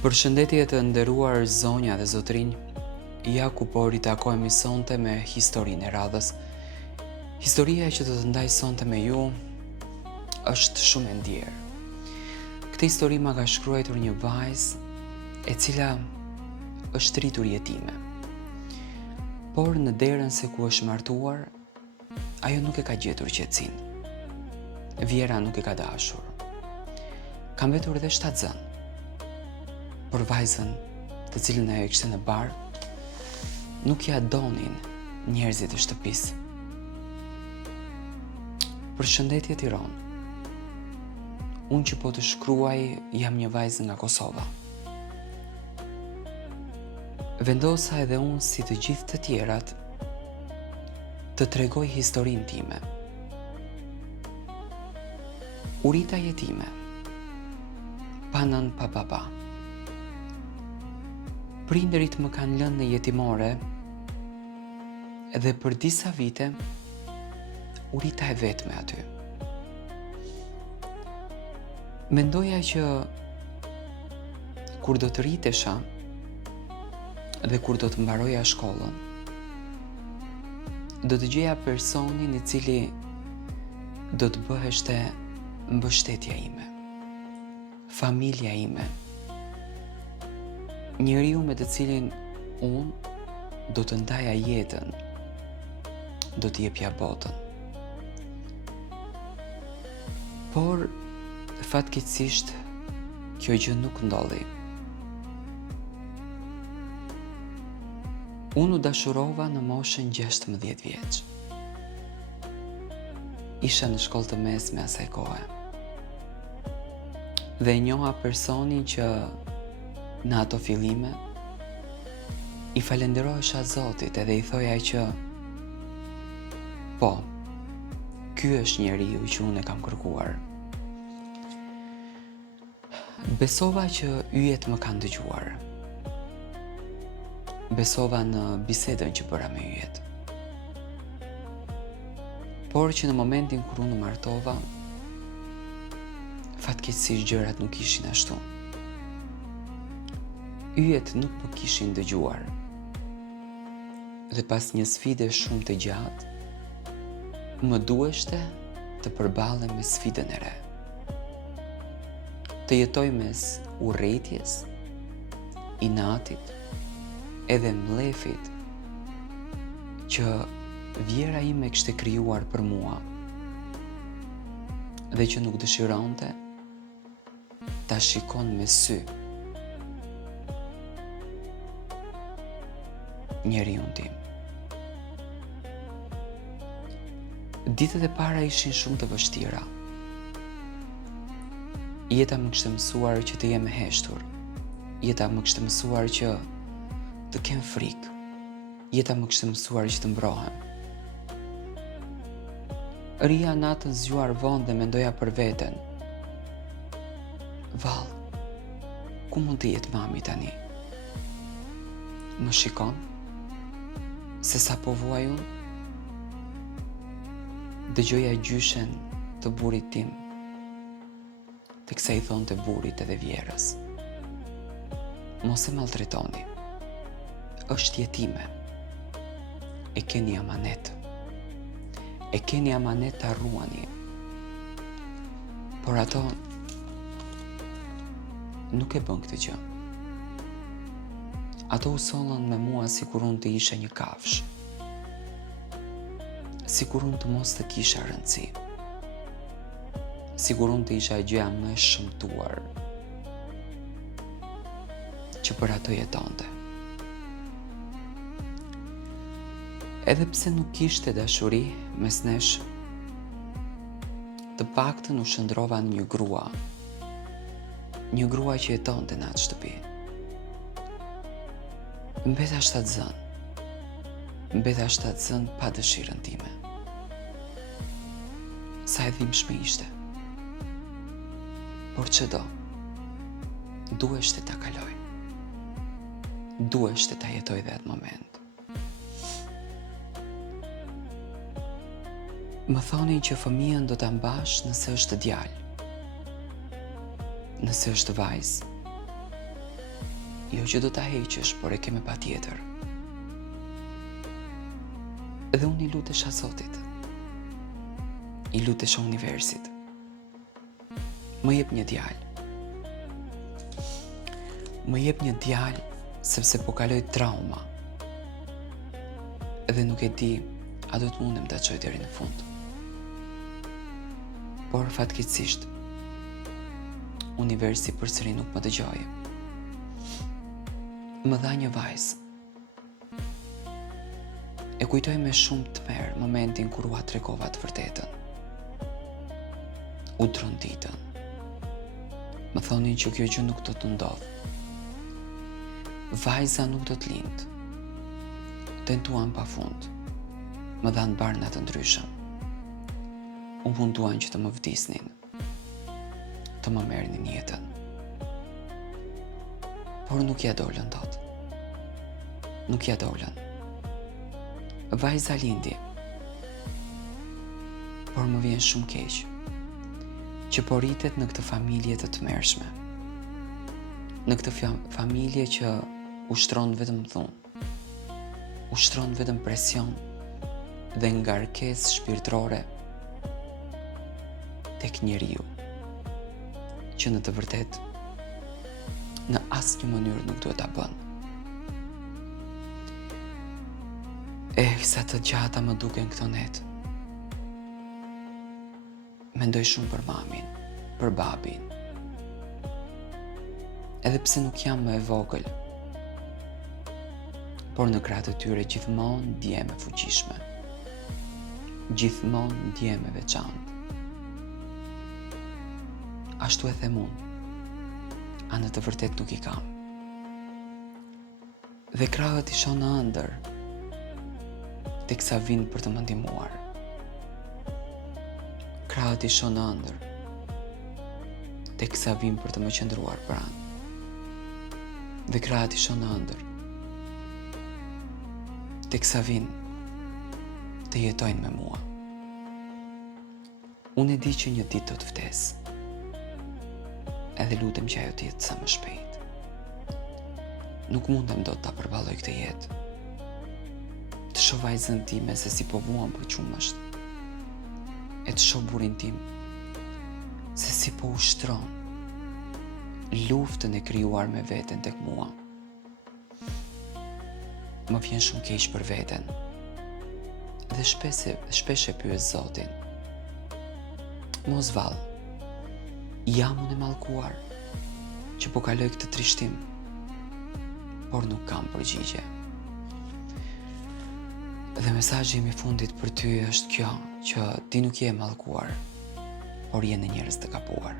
Përshëndetje të nderuar zonja dhe zotrinj, ja ku po ritakojmë sonte me historinë e radhës. Historia që do të ndaj sonte me ju është shumë e ndjerë. Këtë histori ma ka shkruar një vajzë e cila është rritur jetime. Por në derën se ku është martuar, ajo nuk e ka gjetur qetësinë. Vjera nuk e ka dashur. Ka mbetur edhe 7 zënë. Por vajzën të cilën ajo e kishte në bar, nuk ja donin njerëzit e shtëpisë. Përshëndetje Tiranë. Unë që po të shkruaj jam një vajzë nga Kosova. Vendosa edhe unë si të gjithë të tjerat të tregoj historinë time. U rita jetime, pa nën pa baba. Prindërit më kanë lënë në jetimore edhe për disa vite u rita e vetme aty. Mendoja që kur do të rritesha dhe kur do të mbaroja shkollën, do të gjeja personin i cili do të bëheshte mbështetja ime, familja ime, njeriu me të cilin unë do të ndaja jetën, do të jepja botën. Por, fatkeqësisht, kjo gjë nuk ndodhi. Unë u dashurova në moshën 16 vjeç. Isha në shkollë të mesme asaj kohe. Dhe njoha personin që në ato fillime i falenderohesha Zotit edhe i thoja që po, ky është njeriu që unë e kam kërkuar. Besova që yjet më kanë dëgjuar. Besova në bisedën që bëra me yjet. Por që në momentin kur unë martova, fatkeqësisht gjërat nuk ishin ashtu. Yjet nuk më kishin dëgjuar. Dhe pas një sfide shumë të gjatë, më duheshte të përballem me sfidën e re. Të jetoj mes urrëties, inatit, edhe mlefit që vjera ime kishte krijuar për mua dhe që nuk dëshironte ta shikon me sy njeriun tim. Ditët e para ishin shumë të vështira. Jeta më kishte mësuar që të jem e heshtur. Jeta më kishte mësuar që të kem frikë. Jeta më kishte mësuar që të mbrohem. Rija natën zgjuar vonë dhe mendoja për veten. Vallë, ku mund të jetë mami tani? Më shikon? Se sa po vuaj unë? Dëgjoja gjyshen të burrit tim, teksa i thonte burrit edhe vjerës. Mos e maltretoni. Është jetime. E keni amanet. E keni amanet ta ruani. Por ato nuk e bën këtë gjë. Ato u sollën me mua sikur unë të isha një kafshë. Sikur unë të mos të kisha rëndësi. Sikur unë të isha gjëja më e shëmtuar që për ato jetonte. Edhe pse nuk kishte dashuri mes nesh, të paktën u shndrova në një grua që jetonte në atë shtëpi. Mbeta 7 zënë. Mbeta 7 zënë pa dëshirën time. Sa e dhimbshme ishte. Por çdo, duheshte ta kaloj. Duheshte ta jetoj dhe atë moment. Më thonin që fëmijën do ta mbash nëse është djalë. Nëse është vajzë, jo që do ta heqësh, por e ke me patjetër. Dhe unë i lutesha Zotit, i lutesha universit, më jep një djalë. Më jep një djalë sepse po kaloj trauma. Dhe nuk e di a do të mundem ta çoj deri në fund. Por fatkeqësisht, universi përsëri nuk më dëgjoi. Më dha një vajzë. E kujtoj me shumë tmerr momentin kur ua tregova të vërtetën. U tronditën. Më thonin që kjo gjë nuk do të ndodhë. Vajza nuk do të lindë. Tentuan pafund. Më dhanë barna të ndryshëm. U munduan që të më vdisnin, të më merrnin jetën. Por nuk ja dolën dot. Nuk ja dolën. Vajza lindi. Por më vjen shumë keq që po rritet në këtë familje të tmerrshme. Në këtë familje që ushtron vetëm dhunë. Ushtron vetëm presion dhe ngarkesë shpirtërore tek njeriu, që në të vërtetë në asnjë mënyrë nuk duhet ta bën. Sa të gjata më duken këto net. Mendoj shumë për mamin, për babin. Edhe pse nuk jam më e vogël, por në krah të tyre gjithmonë ndjehem e fuqishme. Gjithmonë ndjehem e veçantë. Ashtu e them unë, a në të vërtet nuk i kam. Dhe krahët i shoh në ëndër, teksa vinë për të më ndihmuar. Krahët i shoh në ëndër, teksa vinë për të më qëndruar pranë. Dhe krahët i shoh në ëndër, teksa vinë të jetojnë me mua. Unë e di që një ditë do të vdes. Edhe lutem që ajo të jetë sa më shpejt. Nuk mundem dot ta përballoj këtë jetë. Të shoh vajzën time se si po vuan për qumësht. E të shoh burrin tim se si po ushtron luftën e krijuar me veten tek mua. Më vjen shumë keq për veten. Dhe shpesh e pyes Zotin. Mos vall, jam unë e mallkuar që po kaloj këtë trishtim, por nuk kam përgjigje. Dhe mesazhi im i fundit për ty është kjo, që ti nuk je e mallkuar, por je në njerëz të gabuar.